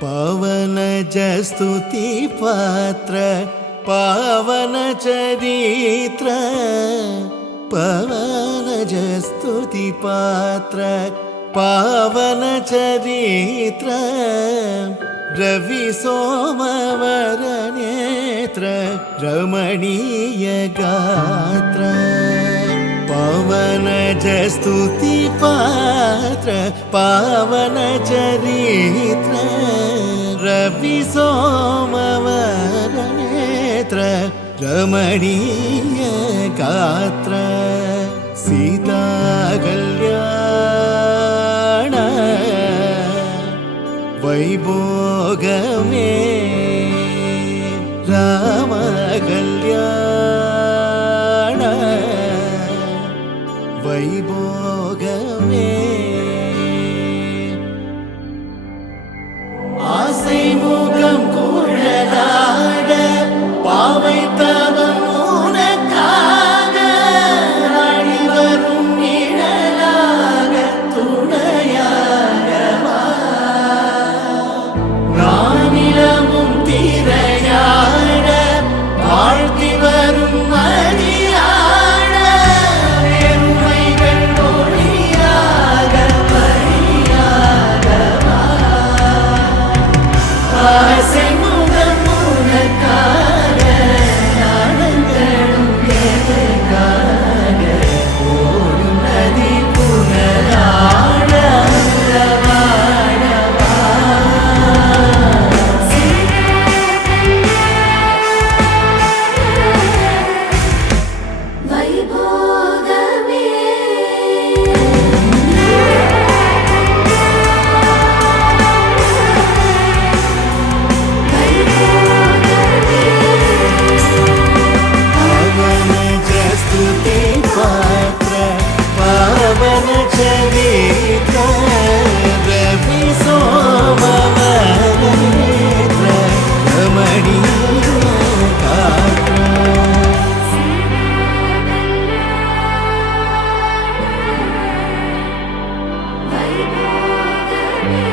पावन स्तुति पात्र पावन चरित्र पावन स्तुति पात्र पावन चरित्र रवि सोमवर नेत्र रमणीय गात्र पावन स्तुति पात्र पावन चरित्र रवि सोमवर नेत्र रमणीय गात्र सीता कल्याण वैभोगमे राम कल्याण वैभोगमे आसै मुகம் குழலாட பாவை தவம் உனக்காக அணிவரும் நிழலாக துணையாக நானிலமும் திரையாட வாழ்த்தி வரும் மதியாட பெருமைகள் ஒளியாக வழியாக ஆசை முகம் உனக்காக நாணங்களும் எதற்காக ஓடும் நதி புனலாட வைபோகமே पावन स्तुति पात्र पावन चरित्र रवि सोमवर नेत्र रमणीय गात्र வைபோகமே